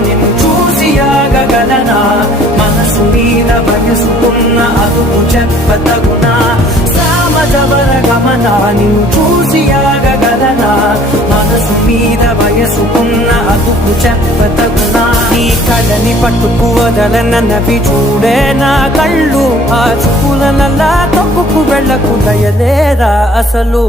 నిన్ను చూసి ఆగగలనా మనసు మీద వయసుకున్న అదుపు చెప్పతగునా సామజవర గమన నిన్ను చూసి ఆగగలనా మనసు మీద వయసుకున్న అదుపు చెప్పతగునా నీ కళ్ళని పట్టుకు వదలనవి చూడే నా కళ్ళు ఆ చూపులనల్లా తప్పుకు వెళ్ళకు దయలేరా అసలు